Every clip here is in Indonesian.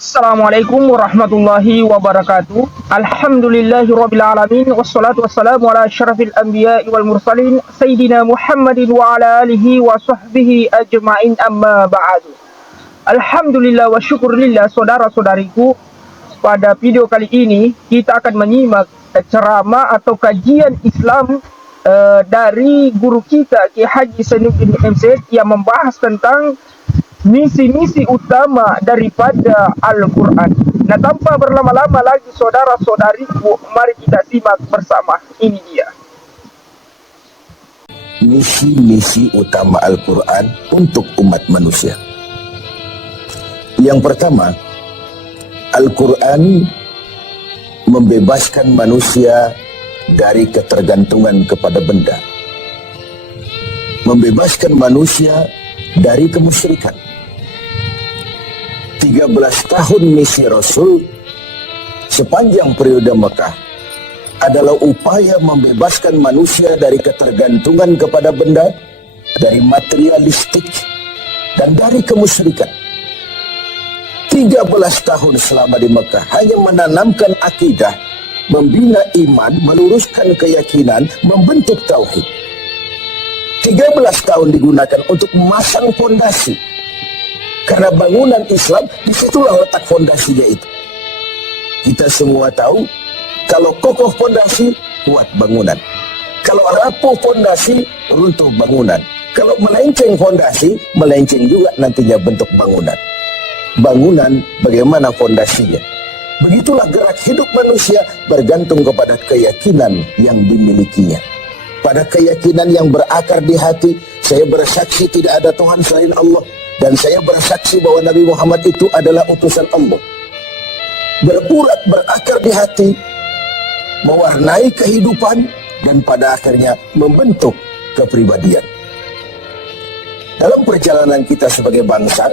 Assalamualaikum warahmatullahi wabarakatuh. Alhamdulillahirabbil alamin wassalatu wassalamu ala asyrafil anbiya'i wal mursalin sayyidina Muhammadin wa ala alihi wa sahbihi ajma'in amma ba'du. Alhamdulillah wa syukurillah, saudara-saudariku. Pada video kali ini kita akan menyimak ceramah atau kajian Islam dari guru kita Ki Haji Zainuddin MZ yang membahas tentang misi-misi utama daripada Al-Quran. Nah, tanpa berlama-lama lagi saudara-saudariku, mari kita simak bersama. Ini dia misi-misi utama Al-Quran untuk umat manusia. Yang pertama, Al-Quran membebaskan manusia dari ketergantungan kepada benda, membebaskan manusia dari kemusyrikan. 13 tahun misi Rasul sepanjang periode Mekah adalah upaya membebaskan manusia dari ketergantungan kepada benda, dari materialistik, dan dari kemusyrikan. 13 tahun selama di Mekah hanya menanamkan akidah, membina iman, meluruskan keyakinan, membentuk tauhid. 13 tahun digunakan untuk memasang fondasi. Karena bangunan Islam, disitulah letak fondasinya itu. Kita semua tahu, kalau kokoh fondasi, kuat bangunan. Kalau rapuh fondasi, runtuh bangunan. Kalau melenceng fondasi, melenceng juga nantinya bentuk bangunan. Bangunan bagaimana fondasinya? Begitulah gerak hidup manusia bergantung kepada keyakinan yang dimilikinya. Pada keyakinan yang berakar di hati, saya bersaksi tidak ada Tuhan selain Allah. Dan saya bersaksi bahwa Nabi Muhammad itu adalah utusan Allah. Berurat berakar di hati, mewarnai kehidupan, dan pada akhirnya membentuk kepribadian. Dalam perjalanan kita sebagai bangsa,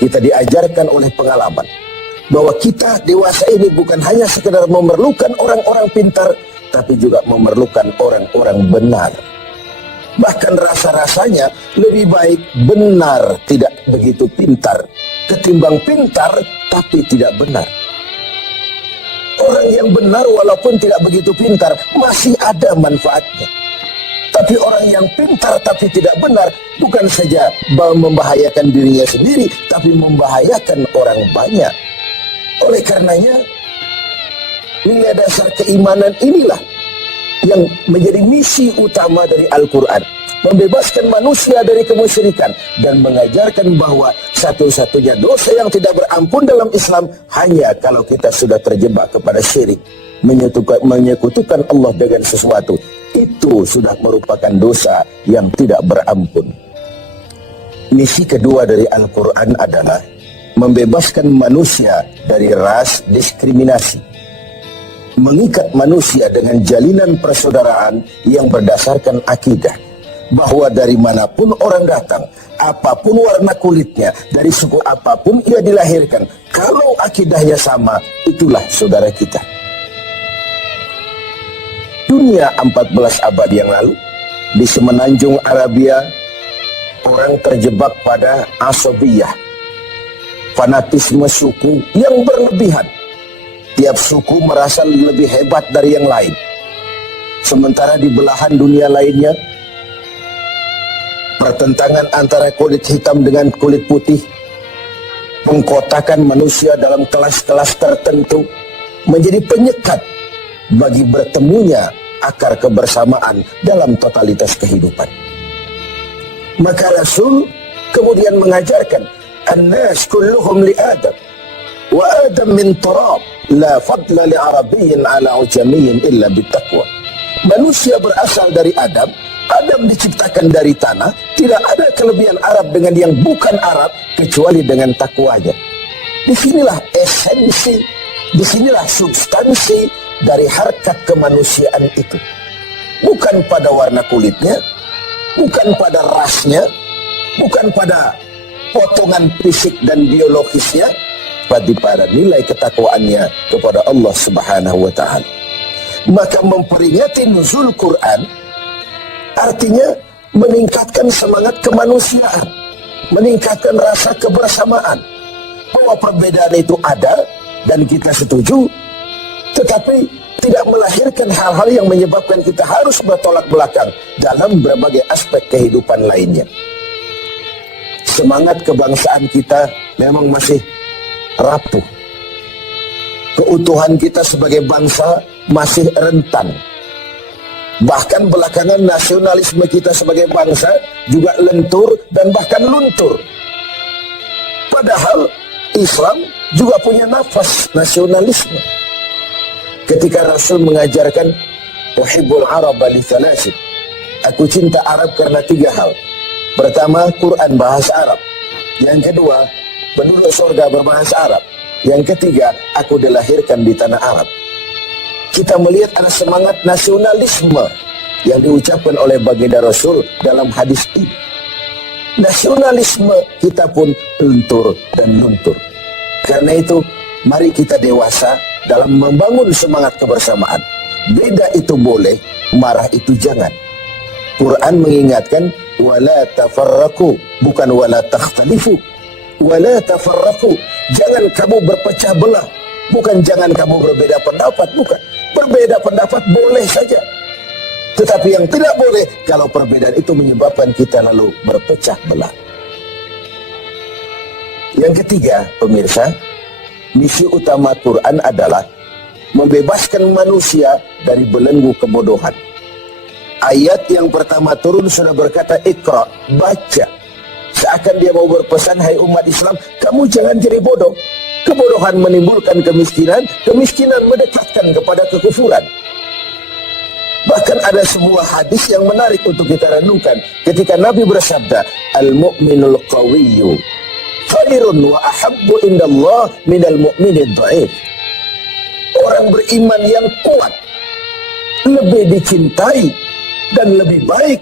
kita diajarkan oleh pengalaman bahwa kita dewasa ini bukan hanya sekedar memerlukan orang-orang pintar, tapi juga memerlukan orang-orang benar. Bahkan rasa-rasanya lebih baik benar tidak begitu pintar ketimbang pintar tapi tidak benar. Orang yang benar walaupun tidak begitu pintar masih ada manfaatnya. Tapi orang yang pintar tapi tidak benar bukan saja membahayakan dirinya sendiri, tapi membahayakan orang banyak. Oleh karenanya, nilai dasar keimanan inilah yang menjadi misi utama dari Al-Quran, membebaskan manusia dari kemusyrikan dan mengajarkan bahwa satu-satunya dosa yang tidak berampun dalam Islam hanya kalau kita sudah terjebak kepada syirik, menyekutukan Allah dengan sesuatu. Itu sudah merupakan dosa yang tidak berampun. Misi kedua dari Al-Quran adalah membebaskan manusia dari ras diskriminasi, mengikat manusia dengan jalinan persaudaraan yang berdasarkan akidah, bahwa dari manapun orang datang, apapun warna kulitnya, dari suku apapun ia dilahirkan, kalau akidahnya sama, itulah saudara kita. Dunia 14 abad yang lalu, di semenanjung Arabia, orang terjebak pada asabiyah, fanatisme suku yang berlebihan. Tiap suku merasa lebih hebat dari yang lain. Sementara di belahan dunia lainnya, pertentangan antara kulit hitam dengan kulit putih, pengkotakan manusia dalam kelas-kelas tertentu menjadi penyekat bagi bertemunya akar kebersamaan dalam totalitas kehidupan. Maka Rasul kemudian mengajarkan, "An-nas kulluhum li Adam, wa Adam min turab, la fadla li arabiyyin ala ujamiyyin illa bittaqwa." Manusia berasal dari Adam, Adam diciptakan dari tanah, tidak ada kelebihan Arab dengan yang bukan Arab kecuali dengan takwanya. Disinilah esensi, disinilah substansi dari harkat kemanusiaan itu. Bukan pada warna kulitnya, bukan pada rasnya, bukan pada potongan fisik dan biologisnya, tapi pada nilai ketakwaannya kepada Allah Subhanahu wa Ta'ala. Maka memperingati nuzul Quran artinya meningkatkan semangat kemanusiaan, meningkatkan rasa kebersamaan, bahwa perbedaan itu ada dan kita setuju, tetapi tidak melahirkan hal-hal yang menyebabkan kita harus bertolak belakang dalam berbagai aspek kehidupan lainnya. Semangat kebangsaan kita memang masih rapuh. Keutuhan kita sebagai bangsa masih rentan. Bahkan belakangan nasionalisme kita sebagai bangsa juga lentur dan bahkan luntur. Padahal Islam juga punya nafas nasionalisme. Ketika Rasul mengajarkan uhibbul araba li thalasin, aku cinta Arab karena 3 hal. Pertama, Quran bahasa Arab. Yang kedua, penduduk surga berbahasa Arab. Yang ketiga, aku dilahirkan di tanah Arab. Kita melihat ada semangat nasionalisme yang diucapkan oleh baginda Rasul dalam hadis ini. Nasionalisme kita pun luntur dan luntur. Karena itu, mari kita dewasa dalam membangun semangat kebersamaan. Beda itu boleh, marah itu jangan. Quran mengingatkan, wala tafarraqu, bukan wala takhtalifu. Wala tafarraqu, jangan kamu berpecah belah, bukan jangan kamu berbeda pendapat, bukan. Berbeda pendapat boleh saja, tetapi yang tidak boleh kalau perbedaan itu menyebabkan kita lalu berpecah belah. Yang ketiga, pemirsa, misi utama Quran adalah membebaskan manusia dari belenggu kebodohan. Ayat yang pertama turun sudah berkata, Iqra, baca. Seakan dia mau berpesan, hai umat Islam, kamu jangan jadi bodoh. Kebodohan menimbulkan kemiskinan, kemiskinan mendekatkan kepada kekufuran. Bahkan ada sebuah hadis yang menarik untuk kita renungkan. Ketika Nabi bersabda, Al-mu'minul qawiyyu khairun wa ahabbu indallah minal mu'minid dha'if. Orang beriman yang kuat lebih dicintai dan lebih baik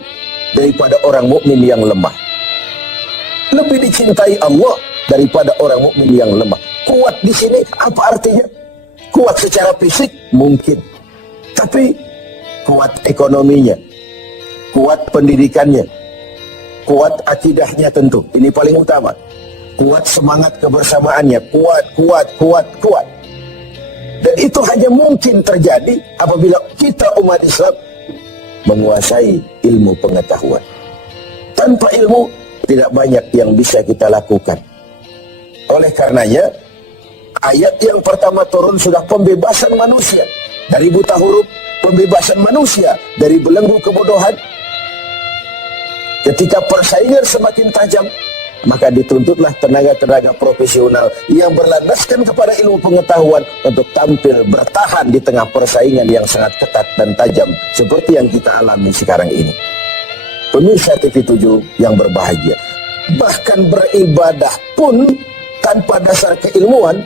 daripada orang mukmin yang lemah. Lebih dicintai Allah daripada orang mukmin yang lemah. Kuat di sini apa artinya? Kuat secara fisik mungkin, tapi kuat ekonominya, kuat pendidikannya, kuat akidahnya tentu. Ini paling utama. Kuat semangat kebersamaannya, kuat. Dan itu hanya mungkin terjadi apabila kita umat Islam menguasai ilmu pengetahuan. Tanpa ilmu tidak banyak yang bisa kita lakukan. Oleh karenanya, ayat yang pertama turun sudah pembebasan manusia dari buta huruf, pembebasan manusia dari belenggu kebodohan. Ketika persaingan semakin tajam, maka dituntutlah tenaga-tenaga profesional yang berlandaskan kepada ilmu pengetahuan untuk tampil bertahan di tengah persaingan yang sangat ketat dan tajam seperti yang kita alami sekarang ini. Pemirsa TV7 yang berbahagia, bahkan beribadah pun tanpa dasar keilmuan,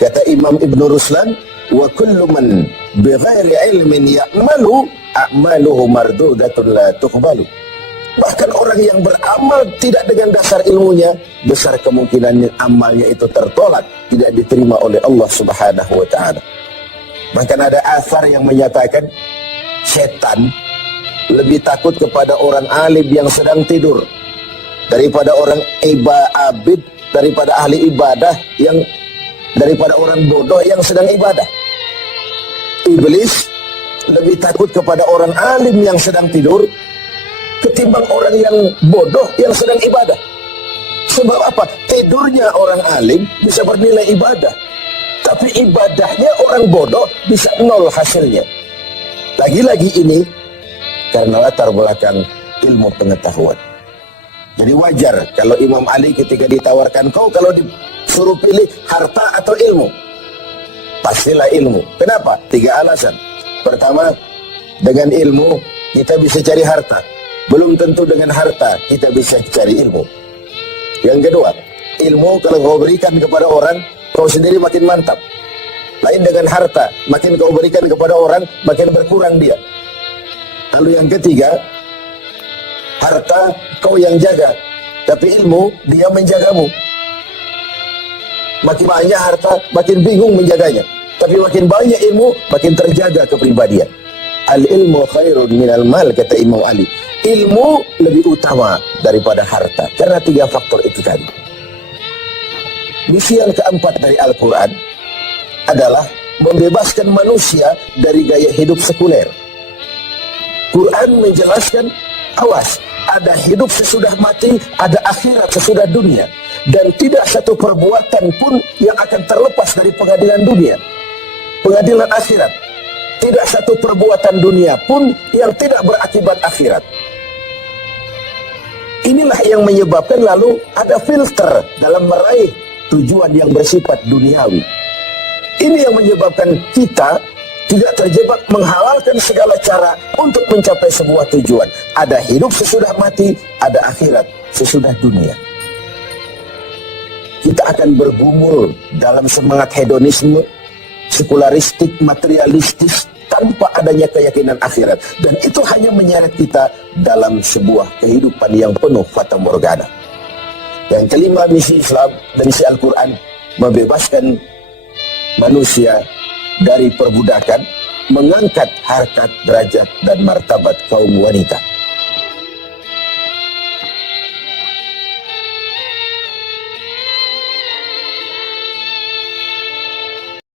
kata Imam Ibn Ruslan, wa kullu man bighairi ilmin ya'malu a'maluhu mardudatun la tuqbalu. Bahkan orang yang beramal tidak dengan dasar ilmunya, besar kemungkinan amalnya itu tertolak, tidak diterima oleh Allah Subhanahu wa ta'ala. Bahkan ada asar yang menyatakan setan lebih takut kepada orang alim yang sedang tidur daripada orang abid, daripada ahli ibadah yang daripada orang bodoh yang sedang ibadah. Iblis lebih takut kepada orang alim yang sedang tidur ketimbang orang yang bodoh yang sedang ibadah. Sebab apa? Tidurnya orang alim bisa bernilai ibadah, tapi ibadahnya orang bodoh bisa nol hasilnya. Lagi-lagi ini karena latar belakang ilmu pengetahuan. Jadi wajar kalau Imam Ali ketika ditawarkan, kau kalau disuruh pilih harta atau ilmu, pastilah ilmu. Kenapa? 3 alasan. Pertama, dengan ilmu kita bisa cari harta. Belum tentu dengan harta kita bisa cari ilmu. Yang kedua, ilmu kalau kau berikan kepada orang, kau sendiri makin mantap. Lain dengan harta, makin kau berikan kepada orang, makin berkurang dia. Lalu yang ketiga, harta kau yang jaga, tapi ilmu dia menjagamu. Makin banyak harta, makin bingung menjaganya. Tapi makin banyak ilmu, makin terjaga kepribadian. Al-ilmu khairun minal mal, kata Imam Ali. Ilmu lebih utama daripada harta, karena 3 faktor itu tadi. Misi yang keempat dari Al-Quran adalah membebaskan manusia dari gaya hidup sekuler. Quran menjelaskan, awas, ada hidup sesudah mati, ada akhirat sesudah dunia. Dan tidak satu perbuatan pun yang akan terlepas dari pengadilan dunia, pengadilan akhirat. Tidak satu perbuatan dunia pun yang tidak berakibat akhirat. Inilah yang menyebabkan lalu ada filter dalam meraih tujuan yang bersifat duniawi. Ini yang menyebabkan kita tidak terjebak menghalalkan segala cara untuk mencapai sebuah tujuan. Ada hidup sesudah mati, ada akhirat sesudah dunia. Kita akan bergumul dalam semangat hedonisme, sekularistik, materialistis, tanpa adanya keyakinan akhirat. Dan itu hanya menyeret kita dalam sebuah kehidupan yang penuh fata morgana. Yang kelima, misi Islam dan misi Al-Quran membebaskan manusia dari perbudakan, mengangkat harkat, derajat, dan martabat kaum wanita.